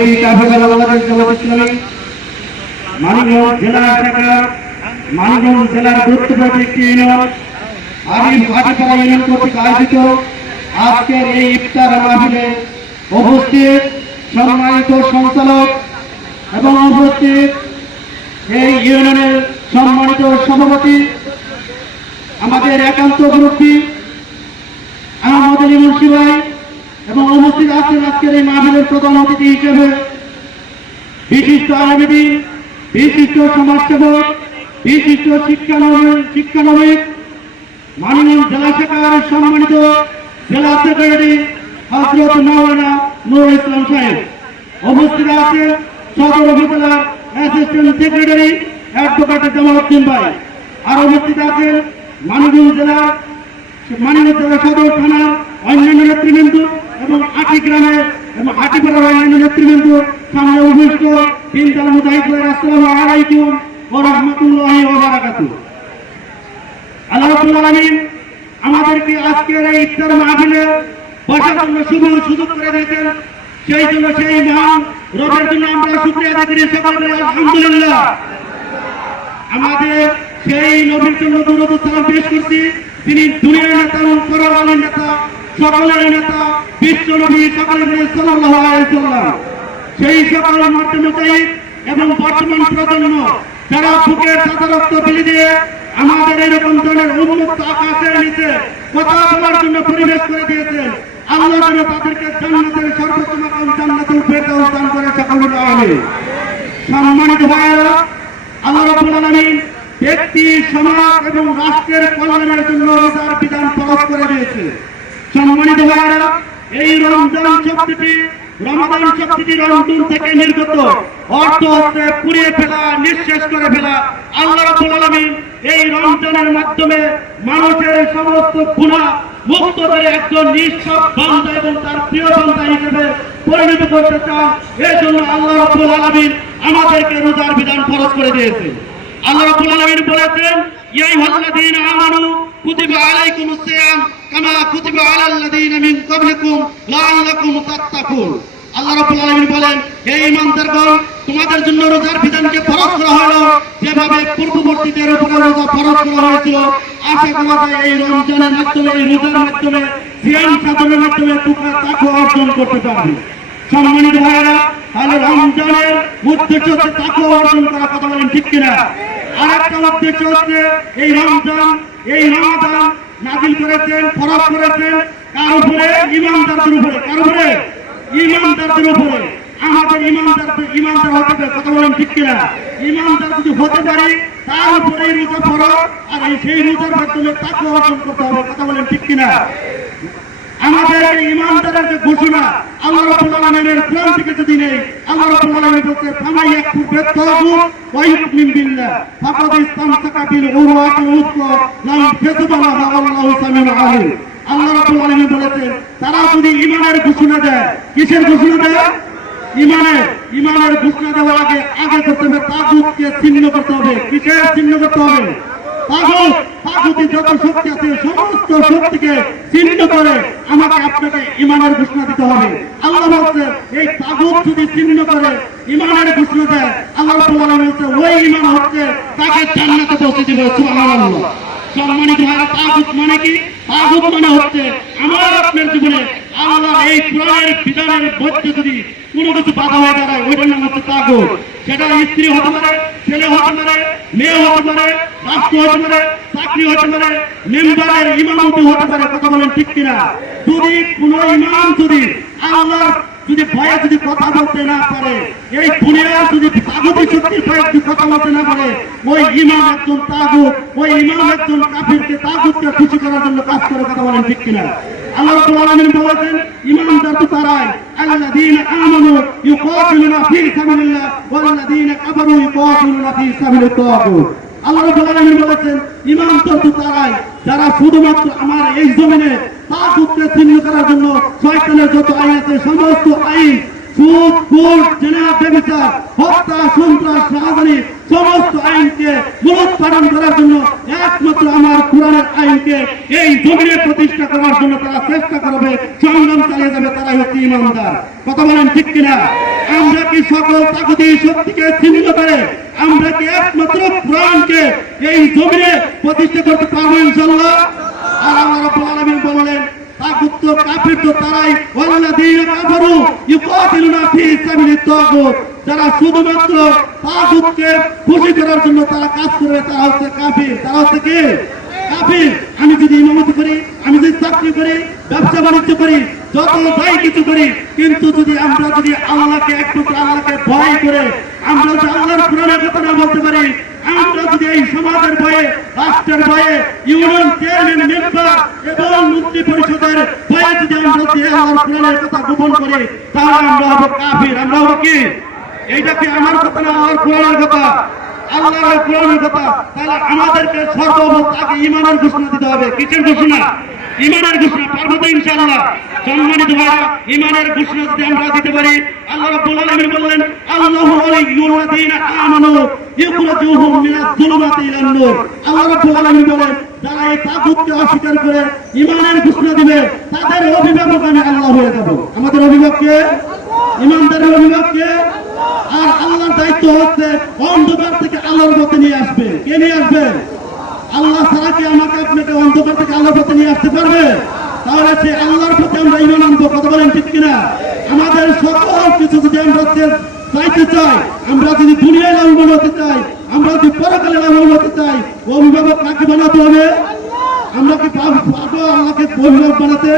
আমিরি কাফেলা বাংলাদেশ জামাত ইসলামী মানিকগঞ্জ জেলা শাখার মানিকগঞ্জ জেলার গুরুত্বপূর্ণ একটি ইউনিয়ন হাটিপাড়া ইউনিয়ন কর্তৃক আয়োজিত আজকের এই ইফতার মাহফিলে উপস্থিত সম্মানিত সঞ্চালক এবং উপস্থিত এই ইউনিয়নের সম্মানিত সভাপতি আমাদের একান্ত মুরব্বী আহমদ আলী মুন্সি ভাই এবং উপস্থিত আছেন আজকের এই মাহফিলের প্রধান অতিথি হিসেবে বিশিষ্ট আলেমদ্বীন, বিশিষ্ট সমাজসেবক, বিশিষ্ট শিক্ষানবিদ মানিকগঞ্জ জেলা শাখার সম্মানিত জেলা সেক্রেটারি হযরত মাওলানা নুরুল ইসলাম সাহেব, উপস্থিত আছেন সদর উপজেলার অ্যাসিস্ট্যান্ট সেক্রেটারি অ্যাডভোকেট জামালউদ্দিন ভাই, আর উপস্থিত আছেন মানিকগঞ্জ জেলা সদর থানার অন্যান্য নেতৃবৃন্দ এবং আটি গ্রামের এবং হাটিপাড়ার অন্যান্য নেতৃবৃন্দ, সামনে উপস্থিত দিনদার মুজাহিদ ভাই, আসসালামু আলাইকুম ওয়া রাহমাতুল্লাহি ওয়া বারাকাতুহু। আল্লাহ রাব্বুল আলামিন আমাদেরকে আজকের এই ইফতার মাহফিলে বসার জন্য সুযোগ করে দিয়েছেন। সেই জন্য সেই মহান রবের জন্য আমরা শুকরিয়া আদায় করি, সকলে আলহামদুলিল্লাহ। আমাদের সেই নবীর জন্য দরুদ ও সালাম পেশ করছি, তিনি দুনিয়ার নেতা এবং পরকালের নেতা, সকলের নেতা, বিশ্ব নবী সকলের সাল্লাল্লাহু আলাইহি ওয়াসাল্লাম। সেই সকল মার্চ মুজাহিদ এবং বর্তমান প্রজন্ম যারা বুকের সাদা রক্ত ফেলে দিয়ে আমাদের এরকম ধরনের উন্মুক্ত আকাশের নিচে কথা বলার জন্য পরিবেশ করে দিয়েছেন, আল্লাহ যেন তাদেরকে জান্নাতের সর্বোচ্চ মাকাম জান্নাতুল ফেরদাউস দান করে, সকলে আমিন। সম্মানিত ভাইয়েরা, আল্লাহ রাব্বুল আলামিন ব্যক্তি, সমাজ এবং রাষ্ট্রের কল্যাণের জন্য রোজার বিধান ফরজ করে দিয়েছে। সম্মানিত ভাইয়েরা, এই রমজান শব্দটি রমজান থেকে নির্গত অর্থ হচ্ছে পুড়িয়ে ফেলা, নিঃশেষ করে ফেলা। আল্লাহ রাব্বুল আলামিন এই রমজানের মাধ্যমে মানুষের সমস্ত গুনাহ মুক্ত করে একজন নিঃস্ব বান্দা এবং তার প্রিয় বান্দা হিসেবে পরিণত করতে চান। এর জন্য আল্লাহ রাব্বুল আলামিন আমাদেরকে রোজার বিধান ফরজ করে দিয়েছে। আল্লাহ রাব্বুল আলামিন বলেছেন, ইয়া আইয়ুহাল্লাযীনা আমানু কুতিবা আলাইকুমুস সিয়াম কামা কুতিবা আলাল লাযীনা মিন ক্বাবলিকুম লাআল্লাকুম তাত্তাকুন। আল্লাহ রাব্বুল আলামিন বলেন, হে ঈমানদারগণ, তোমাদের জন্য রোজার বিধানকে ফরজ করা হলো যেভাবে পূর্ববর্তীদের উপর রোজা ফরজ করা হয়েছিল। আশা করা যায় এই রমজানের মাধ্যমে, এই রোজার মাধ্যমে, সিয়াম সাধনের মাধ্যমে তোমরা তাকওয়া অর্জন করতে পারবে। সম্মানিত ভাইয়েরা, তাহলে রমজানের উদ্দেশ্য হচ্ছে তাকওয়া অর্জন করা, কথা বলেন ঠিক কিনা? আরেকটা উদ্দেশ্য হচ্ছে এই রমজান, এই রমাদান নাযিল করেছেন, ফরজ করেছেন কার উপরে? ঈমানদারদের উপরে। কার উপরে? ঈমানদারদের উপরে। আমাদের ঈমানদার হতে হবে, কথা বলেন ঠিক কিনা? ঈমানদার যদি হতে পারি তার উপরে রোজা ফরজ, আর সেই রোজার মাধ্যমে তাকওয়া অর্জন করতে হবে, কথা বলেন ঠিক কিনা? আমাদের এই ঈমানদারের যে ঘোষণা আল্লাহ রাব্বুল আলামিনের কোরআন থেকে যদি নেই, আল্লাহ রাব্বুল আলামিন বলতে ফামা ইয়াকফুর বিত-তাগুত ওয়া ইউমিন বিল্লাহ ফাকাদ ইসতামসাকা বিল উরওয়াতিল উসকা লা ইনফিসামা লাহা ওয়াল্লাহু সামিউন আলিম। আল্লাহ রাব্বুল আলামিন বলেছেন, তারা যদি ঈমানের ঘোষণা দেয়, কিসের ঘোষণা দেয়? ঈমানের ঘোষণা দেওয়ার আগে করতে হবে তাগুতকে ছিন্ন করতে হবে। কিসের ছিন্ন করতে হবে? তাগুতি যত শক্তি আছে সমস্ত শক্তিকে ছিন্ন করে আমাকে আপনাকে ঈমানের ঘোষণা দিতে হবে। আল্লাহ বলছে, এই তাগুত যদি ছিন্ন করে ঈমানের ঘোষণা দেয়, আল্লাহ রাব্বুল আলামিন বলছে ওই ঈমান হচ্ছে তাকে জান্নাতে পৌঁছে দিবে। সুবহানাল্লাহ। সম্মানিত ভাইরা, তাগুত মানে কি? তাগুত মানে হচ্ছে আমার আপনার জীবনে আল্লাহ এই কোরআনের বিধানের মধ্যে যদি কোনো কিছু বাধা হয়ে দাঁড়ায়, ওইটার নাম হচ্ছে তাগুত। সেটা স্ত্রী হতে পারে, ছেলে হতে পারে, মেয়ে হতে পারে, রাষ্ট্র হতে পারে, চাকরি হতে পারে, মেম্বারের ইমামতি হতে পারে, কথা বলেন ঠিক কিনা? যদি কোন ইমাম যদি আল্লাহ যদি ভয়ে যদি কথা বলতে না পারে, এই দুনিয়ার যদি তাগুতি শক্তির ভয়ে যদি কথা বলতে না পারে, ওই ইমাম একজন তাগুত, ওই ইমাম একজন কাফিরকে তাগুতকে খুশি করার জন্য কাজ করে, কথা বলেন ঠিক কিনা? আল্লাহ রাব্বুল আলামিন বলেছেন, ঈমানদার তো তারাই আল্লাযীনা আমানু ইউকাতিলুনা ফী সাবিলিল্লাহ ওয়াল্লাযীনা কাফারু ইউকাতিলুনা ফী সাবিলিত তাগুত। আল্লাহ রাব্বুল আলামিন বলেছেন, ঈমানদার তো তারাই যারা শুধুমাত্র আমার এই জমিনে তাগুতকে ছিন্ন করার জন্য শয়তানের যত আইন আছে সমস্ত আইন সুদ, ঘুষ, জেনা, ব্যভিচার, হত্যা, সন্ত্রাস, রাজধানী সমস্ত আইনকে মূলোৎপাটন করার জন্য একমাত্র আমার কোরআনের আইনকে এই জমিনে প্রতিষ্ঠা করার জন্য তারা চেষ্টা করবে, সংগ্রাম চালিয়ে যাবে, তারাই হচ্ছে ইমানদার। কথা বলেন ঠিক কিনা? আমরা কি সকল তাগুতি শক্তিকে ছিন্ন করে আমরা কি একমাত্র কোরআনকে এই জমিনে প্রতিষ্ঠা করতে পারবো ইনশাআল্লাহ? আর আল্লাহ রাব্বুল আলামিন বললেন তাগুত তো কাফির তো তারাই, ওয়াল্লাযীনা কাফারু ইউকাতিলুনা ফি সাবিলিত তাগুত, যারা শুধুমাত্র তাগুতকে খুশি করার জন্য তারা কাজ করবে তারা হচ্ছে কাফির। তারা হচ্ছে কি? কাফির। আমি যদি ইমামতি করি, আমি যদি চাকরি করি, ব্যবসা বাণিজ্য করি, যত যাই কিছু করি, কিন্তু যদি আমরা যদি আল্লাহকে একটু আল্লাহকে ভয় করে আমরা যদি আল্লাহর কোরআনের কথা না বলতে পারি, আমরা যদি এই সমাজের ভয়ে, রাষ্ট্রের ভয়ে, ইউনিয়ন চেয়ারম্যান, মেম্বার এবং মন্ত্রী পরিষদের ভয়ে যদি আমরা যদি আল্লাহর কোরআনের কথা গোপন করি, তাহলে আমরা হবো কাফির। আমরা হবো কি? এইটা কি আমার কথা না আল্লাহর কোরআনের কথা? আল্লাহর কোরআনের কথা। তাহলে আমাদেরকে সর্বপ্রথম আগে ঈমানের ঘোষণা দিতে হবে। কিসের ঘোষণা? ঈমানের ঘোষণা। পারবো তো ইনশাআল্লাহ? সম্মানিত ভাইরা, ঈমানের ঘোষণা যদি আমরা দিতে পারি, আল্লাহ রাব্বুল আলামিন বললেন আল্লাহু ওয়ালিয়্যুল্লাযীনা আমানু ইখরাজুহুম মিনাজ যুলুমাতি ইলান নূর। আল্লাহ রাব্বুল আলামিন বলেন যারা এই তাগুতকে অস্বীকার করে ঈমানের ঘোষণা দিবে তাদের অভিভাবক আমি আল্লাহ হয়ে যাব। আমাদের অভিভাবক কে? ঈমানদারের অভিভাবক কে? আর আল্লাহর দায়িত্ব হচ্ছে অন্ধকার থেকে আলোর পথে নিয়ে আসবে। কে নিয়ে আসবে? আল্লাহ ছাড়া কি আমাকে আপনাকে অন্ধকার থেকে আলোর পথে নিয়ে আসতে পারবে? তাহলে সে আল্লাহর প্রতি আমরা ঈমান আনবো। কথা বলেন ঠিক কিনা? আমাদের সকল কিছু যদি আমরা চাইতে চাই, আমরা যদি দুনিয়ায় লাভবান হতে চাই, আমরা যদি পরকালে লাভবান হতে চাই, অভিভাবক কাকে বানাতে হবে? আমরা কি পারবো আল্লাহকে অভিভাবক বানাতে?